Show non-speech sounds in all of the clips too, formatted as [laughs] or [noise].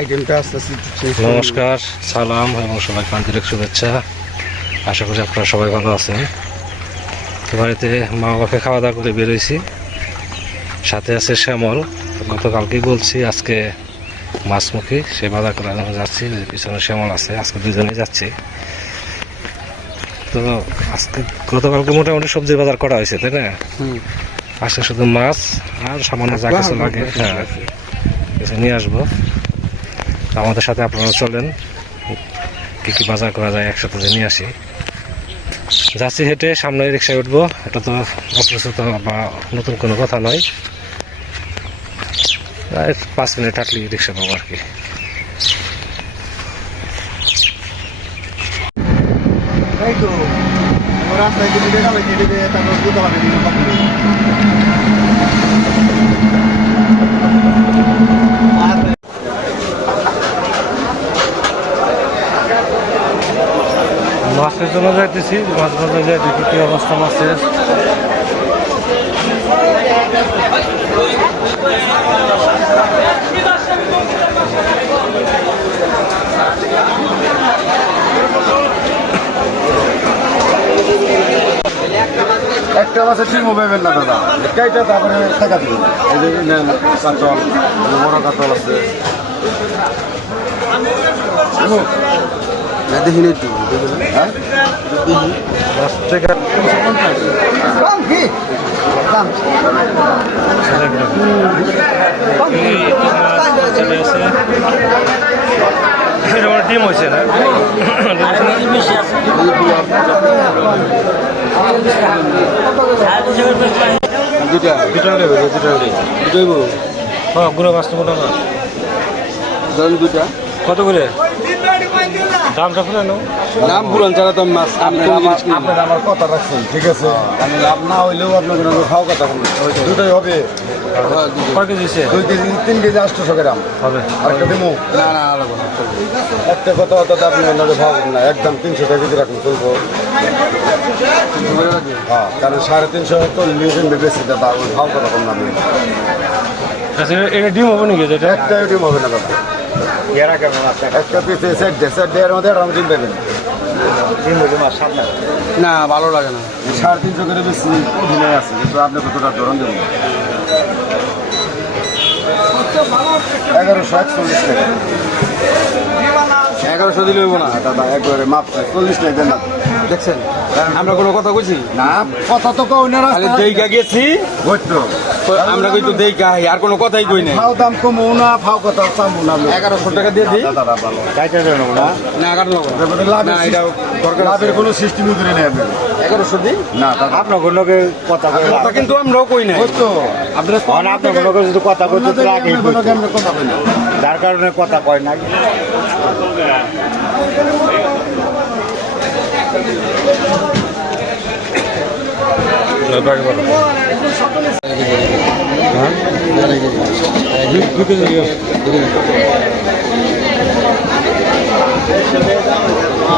আইটেমটা আস্তে আস্তে নমস্কার সালাম এবং সবাইকে আন্তরিক শুভেচ্ছা। আশা করি আপনারা সবাই ভালো আছেন। বাড়িতে মা বাবাকে খাওয়া দাওয়া করে বেরোইছি। সাথে আছে শ্যামল। গতকালকেই বলছি আজকে মাছমুখী সে বাজার করে যাচ্ছি। পিছনে শ্যামল আছে আজকে দুজনেই যাচ্ছি। তো আজকে গতকালকে মোটামুটি সবজি বাজার করা হয়েছে তাই না। আজকে শুধু মাছ আর সামান্য যা কিছু লাগে হ্যাঁ। কিছু নিয়ে আসব। আমাদের সাথে আপনারা চলেন। কী কী বাজার করা যায় একসাথে নিয়ে আসি। যাচ্ছি হেঁটে, সামনে রিক্সায় উঠবো। এটা তো অপ্রস্তুত বা নতুন কোনো কথা নয়। পাঁচ মিনিট হাঁটলি রিক্সা পাবো আর কি। রাস্তায় যদি দেখা পাই দিলে তারপর বুঝতে পারবে বিভিন্ন কখন মাছের জন্য যাইতেছি, মাছ বাজারে যাই দেখি কি অবস্থা মাছের। একটা মাসে ঠিক পাবেন না, দাদা। একটাইটা তারপরে টাকা দিবেন? এই যে কাতল বড় কাতল আছে। না দেখিনি একটু হ্যাঁ দশ টাকা ডিম হয়েছে না। দুটা দুটা দুটা দুটাই হ্যাঁ গুঁড়ো মোটা না ধরেন দুটা কত করে? দামটা ফুলে নাও নাম পুরান ছাড়া তো মাছ আমি আপনার আমার কথা রাখছেন ঠিক আছে? আমি লাভ না হইলেও আপনার খাওয়া কথা দুটাই হবে। কয় কেজি দুই কেজি তিন কেজি আটশোশো গ্রাম। হবে। আরেকটা দেবো না না আলাদা একটা কথা কথা আপনি অন্যদের ভাব না। একদম তিনশো টাকা কেজি রাখুন চলবো। হ্যাঁ কারণ সাড়ে তিনশো তো নিয়েছেন বেশি দাদা ওই ভাব কথা কম না আচ্ছা এটা ডিম হবে নাকি একটা ডিম হবে না দাদা। একটা পিসে সেট সেট মধ্যে না ভালো লাগে না সাড়ে তিনশো করে বেশি অধীনে আছে কিন্তু আপনি কতটা ধরন দেবেন এগারোশো একচল্লিশ টাকা এগারোশো দিলে হইব না দাদা একবারে মাপ চল্লিশ টাকা দেন না দেখছেন আমরা কোনো কথা কইছি? না কথা তো কই না গেছি। বুঝতো তো? আমরা কিন্তু দেইকা আই, আর কোনো কথাই কই নাই। ফাও দাম কমো না ফাও কথা চামো না এগারোশো টাকা দিয়ে দিই। দাদা ভালো। না এগারো নেব না। তারপরে লাভের না, এটা দরকার। লাভের কোনো সিস্টেমই করে নেই আপনার এগারোশো দিই? না দাদা। আপনার কোনো কথা কথা কিন্তু আমরাও কই নাই। বুঝতো আপনার আপনার কোনো যদি কথা কইতে। তো বলি যার কারণে কথা কয় না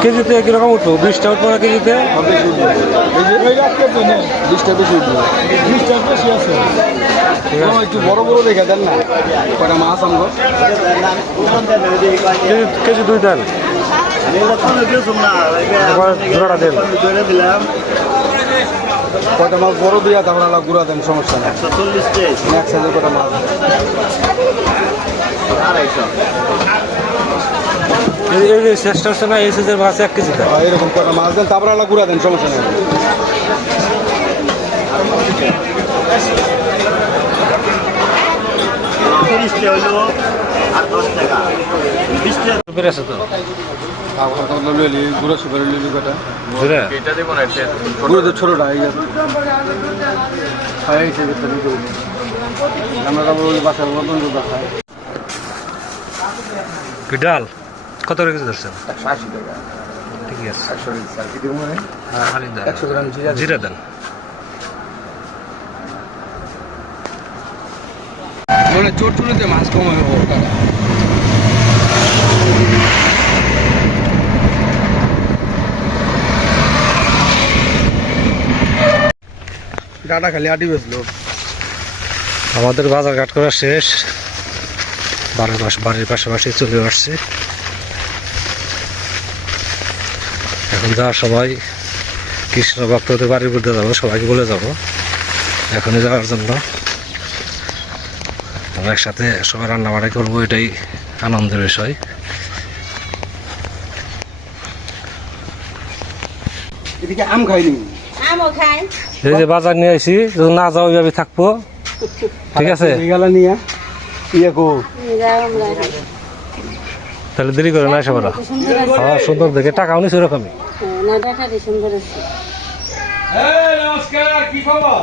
কেজিতে কীরকম উঠবো? বিশটা উঠবো না কেজিতে? বিশটা বেশি উঠবে। ও, একটু বড় বড় দেখে দেন না। কটা মাছ কেজি কেজি দুই দেন। জোড়াটা দেন। কটা মাছ? বড় দিয়া তারপর আলাদা গুড়া দেন সমস্যা নেই। এক সাইজে কটা মাছ? এই এই যে চেষ্টা হচ্ছে না এই সাইজের মাছ এক কেজি এরকম কটা মাছ দেন তারপর আলাদা গুড়া দেন সমস্যা নেই। বুঝলে গুড়ো তো ছোটটা ডাল? কত করে কেজি ধরছেন? টাকা। ঠিকই আছে। একশো মানে? হ্যাঁ একশো গ্রাম জিরা জিরা দেন মানে চোট চুরিতে মাছ কম হবে ডাটা খালি আটি বেসলো আমাদের বাজার ঘাট করা শেষ। বাড়ির পাশে বাড়ির পাশাপাশি চলে আসছে। এখন যা সবাই কৃষ্ণ ভক্তদের বাড়ির মধ্যে যাব, সবাইকে বলে যাব। এখনই যাওয়ার জন্য। আমরা একসাথে সবাই রান্না বাড়ি করব এটাই আনন্দের বিষয়। এদিকে আম খাইনি? আমও খাই। এই যে বাজার নিয়ে আসি যদি না যাও ওইভাবে থাকব। ঠিক আছে? গেলা নিয়ে। ইয়ে কো তাহলে দেরি করে না এসে বলা। সুন্দর হ্যাঁ সুন্দর দেখে টাকাও নিচ্ছে ওরকমই। না দেখাটি সুন্দর আছে নমস্কার কি খবর?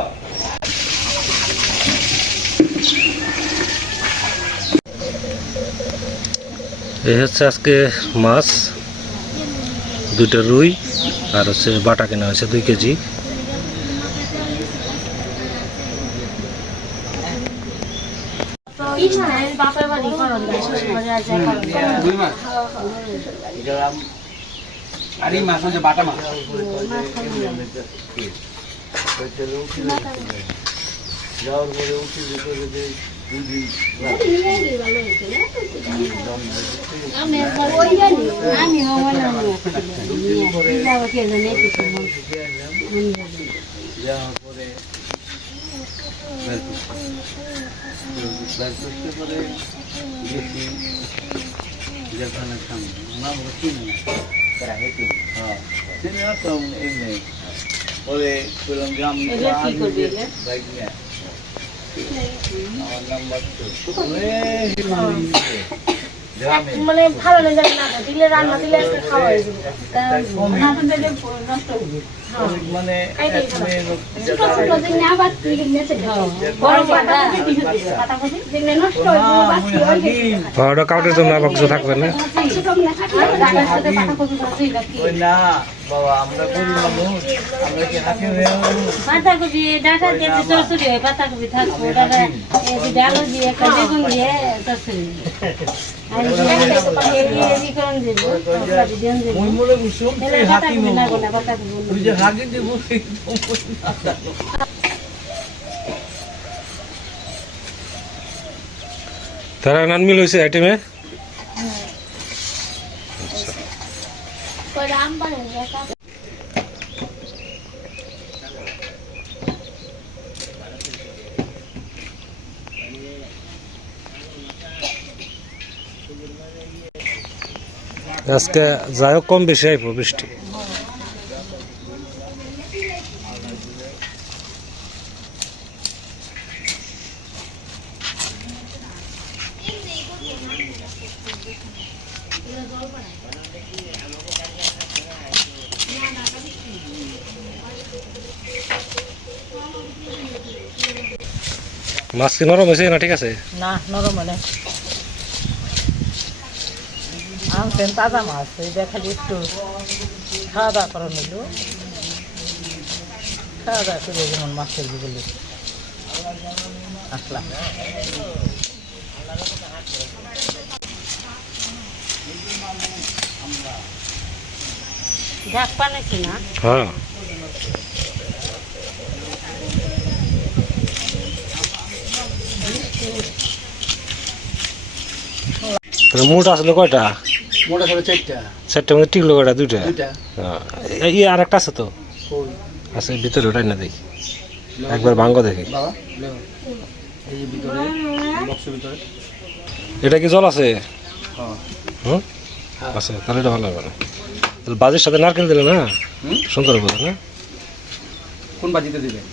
এই হচ্ছে আজকে মাছ, দুইটা রুই আর হচ্ছে বাটা কেনা হয়েছে দুই কেজি। বাপের বাড়ি করন আর এই মাছ হচ্ছে বাটা মাছ আমি হব না কে জানে কিছু এগুলো কি করবি এগুলো? মানে ভালো না দিলে রান্না দিলে খাওয়া হয়ে যাবে। নষ্ট হবে মানে হয়ে। বাকি হয়ে ওটা কাউটের জন্য কিছু থাকবে না। না থাকলে রান্নার সাথে পাতা কবি ভাজি রাখি পাতা ডাটা দিয়ে চরচড়ি হয় পাতা থাকব ডাটা এই দিয়ে বেগুন দিয়ে চরচড়ি। [laughs] তারা নান মিল হয়েছে আইটেমে আজকে যাই হোক, কম বেশি আইব, বৃষ্টি। মাছ কি নরম হয়েছে না, ঠিক আছে? না, নরম মানে আনছেন তাজা মাছ এই দেখা একটু খাওয়া দাওয়া করা নিল। খাওয়া দাওয়া করে যেমন মাছের বলে আসলাম। না? হ্যাঁ। মোট আসলে কয়টা? মোটা সাড়ে চারটা। চারটে মধ্যে টিকলো হ্যাঁ। এই এই আর একটা আছে তো? আছে ভিতরে ওটাই না দেখি। একবার ভাঙ্গ দেখি। এটা কি জল আছে? হ্যাঁ। হুম? আছে তাহলে এটা ভালো হবে না। তাহলে বাজির সাথে নারকেল দিলে না? সুন্দর হবে না? কোন বাজিতে দিবেন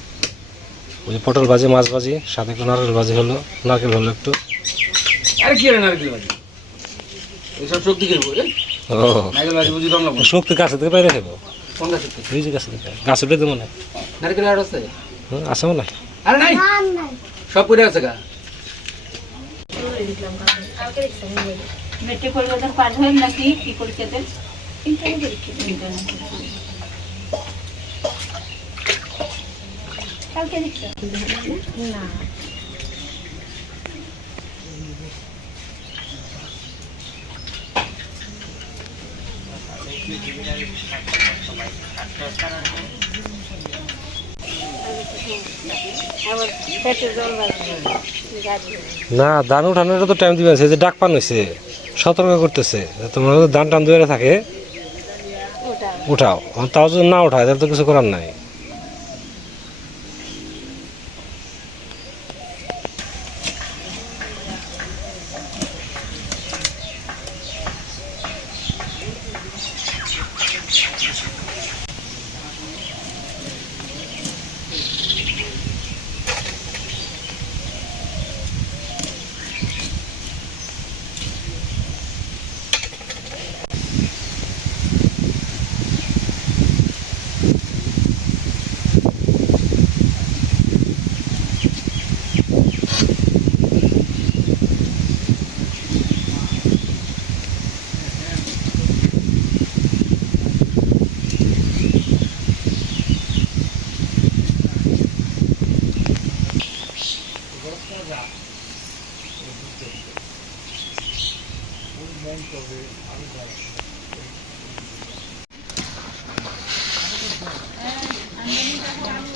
ওই যে পটল ভাজি মাছ ভাজি সাথে একটু নারকেল ভাজি হলো নারকেল হলো একটু। আরে কি নারকেল বাজি? এইসব শক্তি কিনবো ও। শক্তি গাছে থেকে বাইরে খেলো কোন গাছ থেকে? এই যে গাছে থেকে। গাছ উঠে দেবো না। নারকেল আর আছে? হুম, আছে মনে হয়। আরে নাই? সব পড়ে আছে গা। মেট্রিক পরীক্ষাতে পাস হইল নাকি? কি পরীক্ষাতে ইন্টারভিউ পরীক্ষা কালকে দেখছ না আবার পেটে জল বাজবে গাড়ি না দান উঠানোর তো টাইম দিবেন যে ডাক পান হয়েছে সতর্ক করতেছে। তোমরা দান টান দুয়ারে থাকে উঠাও। তাও যদি না উঠায় তাহলে তো কিছু করার নাই।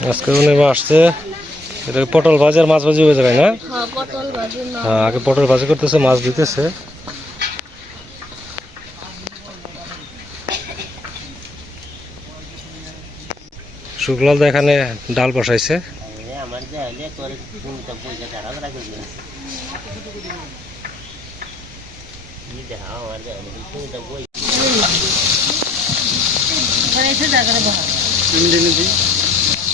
আজকে উনি আসছে। এটা পটল ভাজি আর মাছ ভাজি হয়ে যাবে না? হ্যাঁ পটল ভাজি হ্যাঁ আগে পটল ভাজি করতেছে মাছ দিতেছে। শুক্লাল দা এখানে ডাল বসাইছে। এসে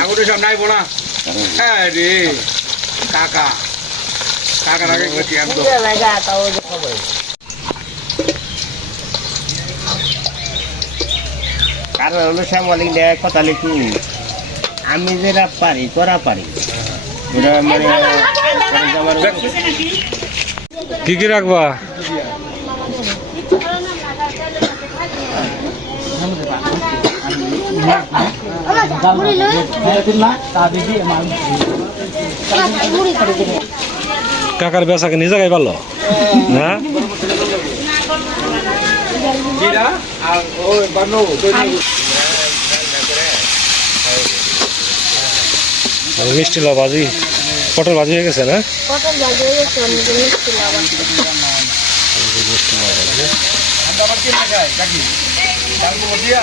আগুনে সব নাই বোনা হ্যাঁ রে। কাকা। কাকার আগে গেছি একদম কারণ হলো শ্যামলিক দেয় কথা লিখু। আমি যেটা পারি করা পারি। ওটা মানে কি কি রাখবা? কাকার বেচাকে নিজে গাই পারল? হ্যাঁ মিষ্টি লাউ ভাজি। পটল ভাজি হয়ে গেছে, না? পটল ভাজি হয়ে গেছে মিষ্টি লাগান আবার কি না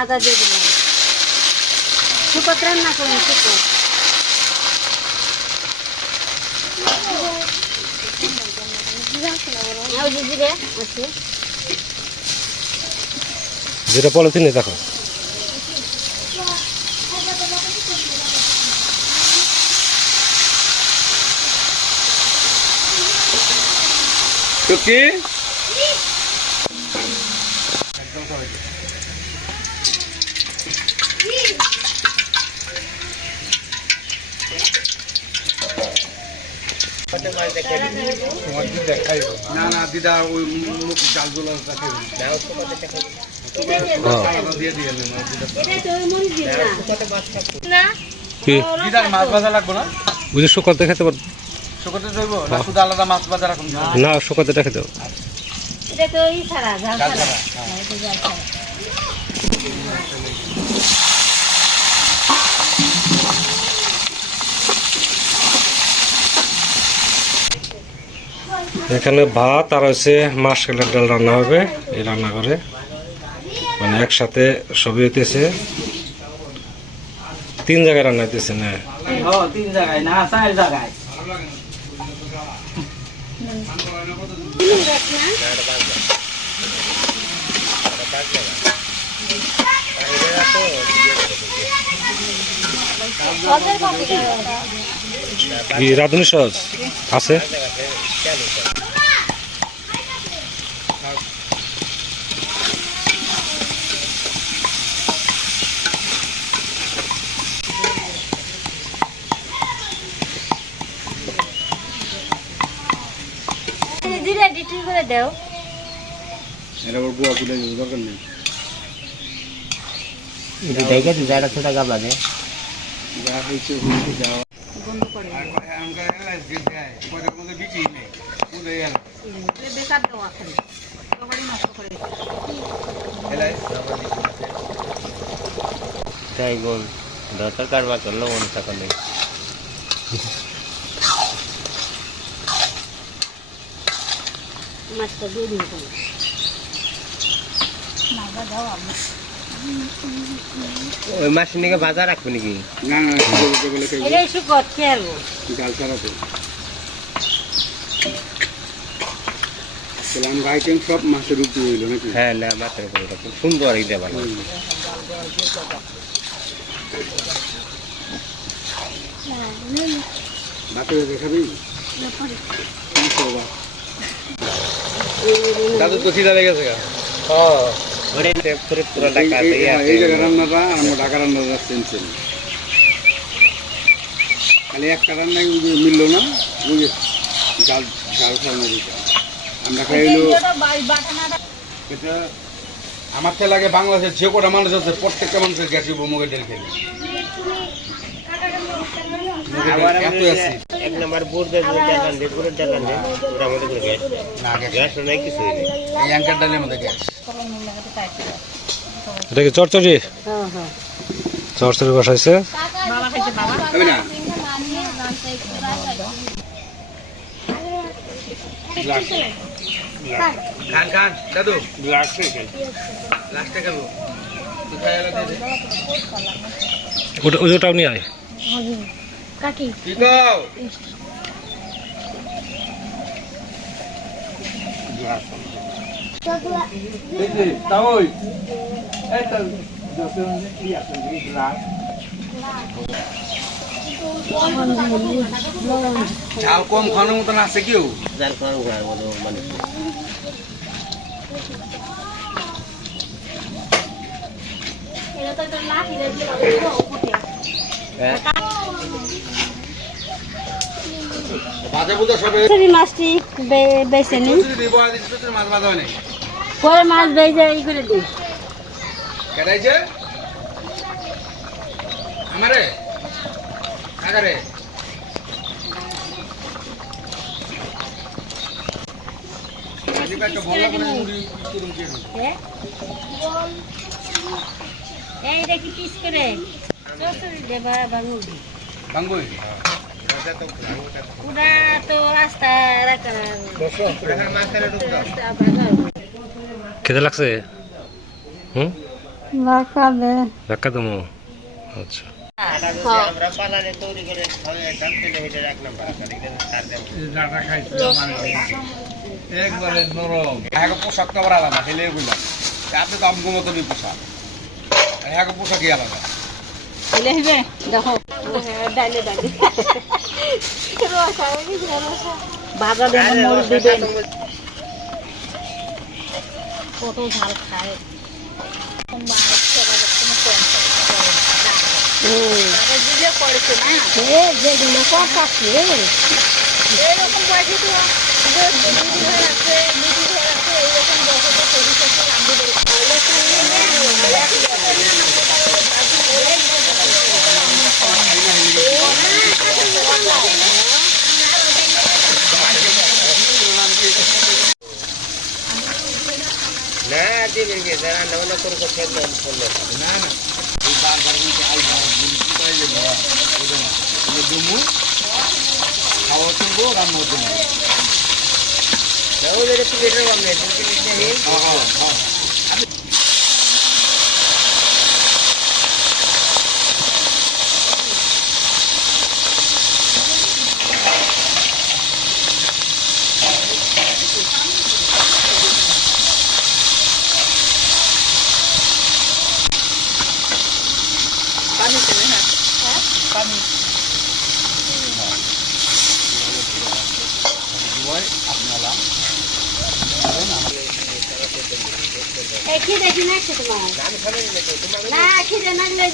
আদা দিয়ে দিলাম। শুকত রান্না করুন শুকত জিরে পলিথিনে দেখো। তো না না দিদা ওই মুখ ডালগুলো হ্যাঁ। দিদার মাছ ভাজা লাগবো না? বুঝে শুকাতে খেতে পার না শুকাতে রেখে দাও হ্যাঁ। এখানে ভাত আর হচ্ছে মাসকালের ডাল রান্না হবে এই রান্নাঘরে। মানে একসাথে সবই হইতেছে। তিন জায়গায় রান্না হইতেছে না? তিন জায়গায় না চার জায়গায়। রাঁধুনি সহজ আছে জিরা ডিটিল করে দাও। এটা আবার বুয়া তুলে দিতে দরকার নেই। এটা দেখে তো যারা ছোটা গাবলা দে যা হয়েছে হয়েছে যাওয়া তাই গুণ দরকার কারবা করল মনে থাকা নেই। মাছটা দিয়ে দিন ওই মাছ নিয়ে বাজার রাখব নাকি? না ছাড়াতে সব মাছের উপরে হইল নাকি? হ্যাঁ না মাছের উপরে খুব সুন্দর এই দেখাবি? দাদু তো খিদা লেগেছে টাকা এই- জায়গা রান্নাটা আমরা ঢাকা রান্নাটা সেম খালি একটা যে মিললো না যে ডাল ডাল খাওয়ানো দিটা আমরা খাইলো এটা আমার তো লাগে বাংলাদেশের যে কটা মানুষ আছে প্রত্যেকটা মানুষের গ্যাসি মুগের ডাল খেলে এক নম্বর দিয়ে ডাল আনবে ওটা আমাদের করে গ্যাস না গ্যাস গ্যাস নাই কিছু নেই। এই অ্যাঙ্কার ডালের মধ্যে গ্যাস। এটা কি চরচরি হ্যাঁ হ্যাঁ। চরচরি বসাইছে। খান খান দাদু। লাস্টে লাস্টে খাব ওটাও নিয়ে আয়। কাকি ঝাল কম খাওয়ানোর মতন আছে কেউ? ঘর বলে মানে এটা তো লাঠি দিয়ে মাছটি বেছে নাই পরে মাছ বেজে ই করে দিই। আমারে? হ্যাঁ? এই দেখি পিস করে। খেতে লাগছে হুম ধাক্কা দেবো আচ্ছা আমরা পালানে তৈরি করে জানতে এটা এক নম্বর তার দেব। একবারে নরম হ্যাঁ। পোশাক তো আবার আলাদা হেলে বুঝলাম আপনি তো আমগো মতনই পোশাক হ্যাঁ পোশাকই আলাদা চলে আসবে? দেখো। ভাজা দিবেন কত ঝাল খায়। এরকম বয়সে তো মিটি হয়ে আছে মিটি হয়ে আছে এইরকম বয়সে তো শরীর শেষে রান্ধি করে করে না না বারবার করে যাব দুমু খাওয়া তুলবো রান্না প্লেটের অমলেট প্লেট নেই এই খিদে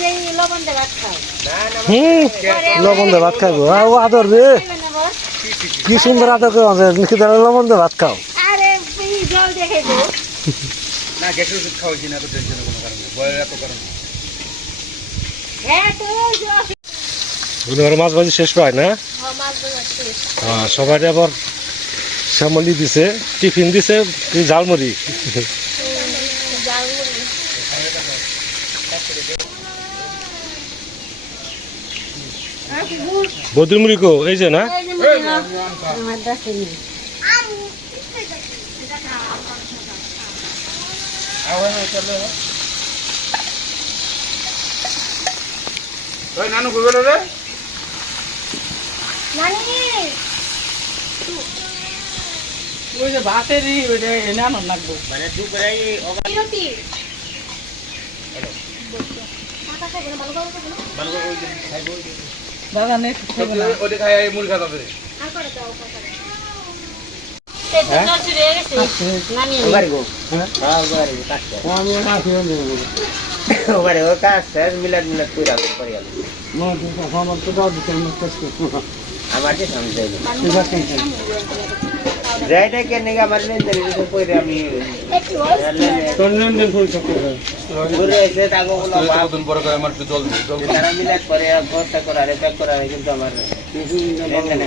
এই লবণ দিয়ে ভাত খাও। হুম লবণ দিয়ে ভাত খাইবো। আদর রে? কি সুন্দর আদর করে লবণ দিয়ে ভাত খাও। না গ্যাসের ওষুধ খাওয়াইছি না এত টেনশনের কোনো কারণে বয়ের এত কারণে হ্যাঁ তো বুধবার মাছ ভাজি শেষ পায় না? ধরাচ্ছে হ্যাঁ সবাই আবার শ্যামলি দিছে টিফিন দিছে ঝালমুড়ি। জাল বদ্রিমুড়ি কো এই যে না? নানু কই গেল রে? ওই যে ওইটা এনে আনার লাগবো। মানে দাদা খাইবে না। ওটা খাই মিলাদ কইরা করে গেল আমার যাইটা কেন আমার লেনদেন কিছু কইরে আমি তোর লেনদেন করে এসে বলো কতদিন পরে আমার একটু। তারা করে করা করা কিন্তু আমার লেনদেনে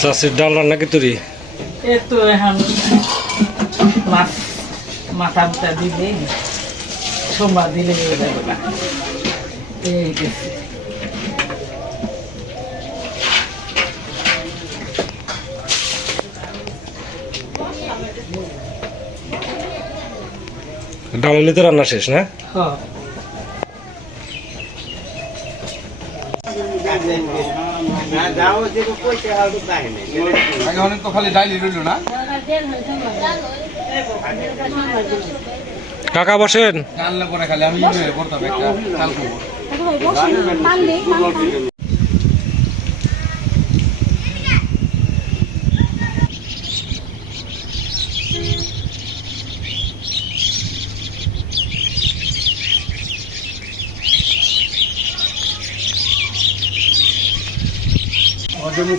চাষির ডাল রান্না কি তুরি? এই তো এখন মাছ মাথা দিলে সোমবার দিলে হয়ে এই গেছে ডাল হলে তো রান্না শেষ না হ্যাঁ না যাও যে পয়সা হালু কাহে নাই আগে অনেক তো খালি ডাইলি রইল না দেড় হয়ে। সোমবার সোমবার দিন কাকা বসেন। পরে খালি আমি করতাম একটা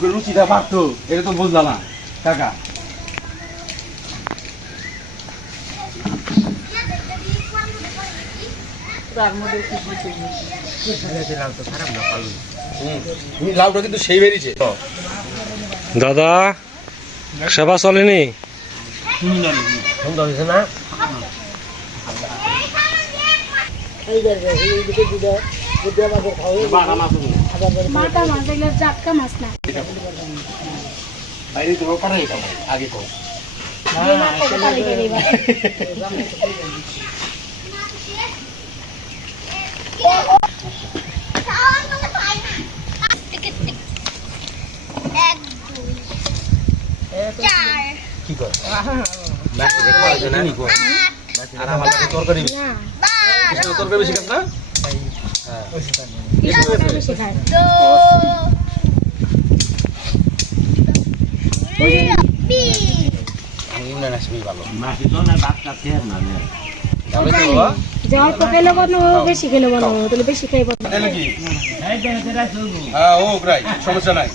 মুখে রুচিটা বাড়তো এটা তো বুঝলাম না। কাকা। লাউটা কিন্তু সেই বেরিয়েছে দাদা সেবা চলেনি না মাটা মাছ এগুলো জাটকা মাছ না বাইরে তো খাব আগে তো আর আমার তরকারি তরকারি বেশি খাস না? সমস্যা নাই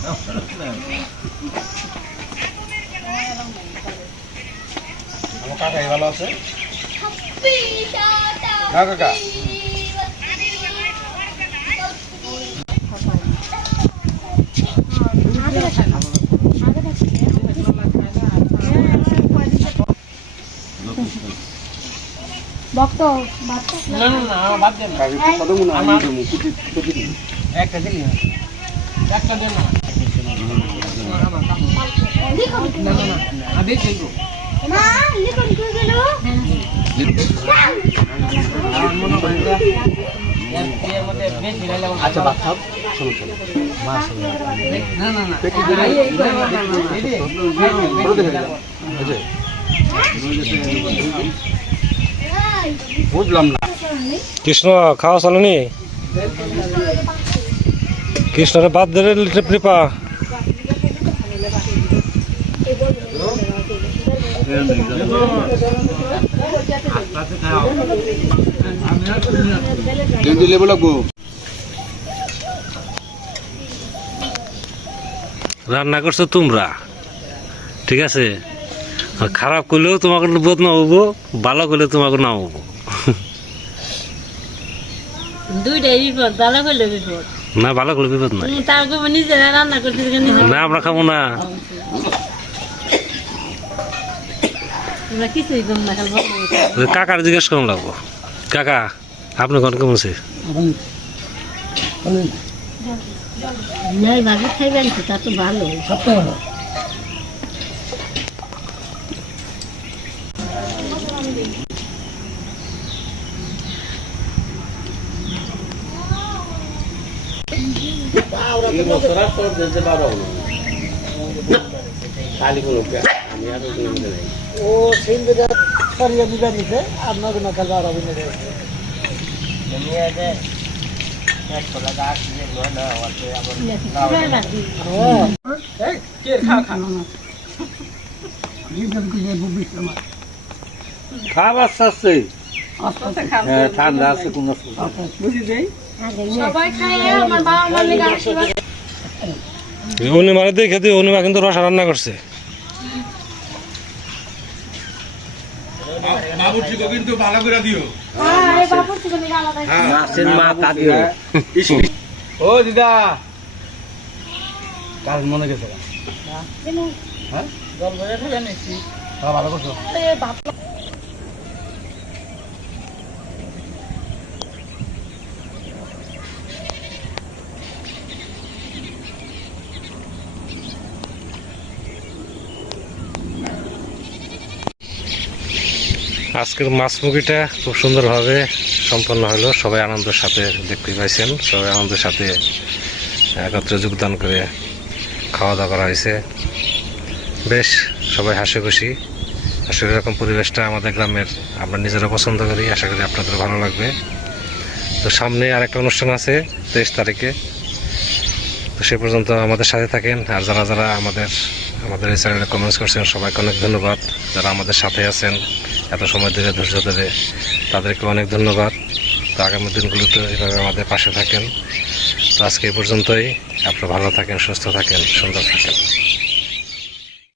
কাকাই ভালো আছে না কাকা। ভক্ত না না না বাদ দেন না একটা দিলি একটা দিন না আচ্ছা বাপ থাক সমস্যা নেই না না না বড় দেখে যাও। এই যে, বুঝলাম না। কৃষ্ণ খাওয়া চলেনি? কৃষ্ণরে বাদ লেবু লাগবো। রান্না করছ তোমরা? ঠিক আছে? খারাপ করলেও তোমাকে বোধ না হব ভালো করলে তোমাকে না হব। দুইটাই বিপদ ভালো করলে বিপদ। না ভালো করলে বিপদ নাই। তার গোবর নিজেরা রান্না করতে না আমরা খাব না। ভালো কাকার জিজ্ঞেস করুন লাগবো। কাকা আপনি কোন কেমন আছে নাই ভাগে খাইবেন তো তা তো ভালো। এই বছর আর তোর যেতে পারো না খালি কোনো কে- আমি আর ওই মধ্যে নাই আমি আগে এক কলা গাছ দিয়ে নয় না ওতে আমার খাবার আছে হ্যাঁ ঠান্ডা আছে কোনো উনি মানে দেখে দিও উনি মা কিন্তু রসা রান্না করছে। কিন্তু ভালো করে দিও মা ও দিদা। কাজ মনে গেছে না? হ্যাঁ? হ্যাঁ, ভালো করছ? আজকের মাছ মুগিটা খুব সুন্দরভাবে সম্পন্ন হলো। সবাই আনন্দের সাথে দেখতে পাইছেন। সবাই আনন্দের সাথে একত্রে যোগদান করে খাওয়া দাওয়া করা হয়েছে। বেশ, সবাই হাসি খুশি। আসলে এরকম পরিবেশটা আমাদের গ্রামের আমরা নিজেরা পছন্দ করি। আশা করি আপনাদের ভালো লাগবে। তো সামনে আরেকটা অনুষ্ঠান আছে, তেইশ তারিখে। তো সে পর্যন্ত আমাদের সাথে থাকেন। আর যারা যারা আমাদের আমাদের এই চ্যানেলে কমেন্টস করছেন, সবাইকে অনেক ধন্যবাদ। যারা আমাদের সাথে আছেন এত সময় ধরে, ধৈর্য ধরে তাদেরকে অনেক ধন্যবাদ। তো আগামী দিনগুলোতে এভাবে আমাদের পাশে থাকেন। তো আজকে এই পর্যন্তই। আপনারা ভালো থাকেন, সুস্থ থাকেন, সুন্দর থাকেন।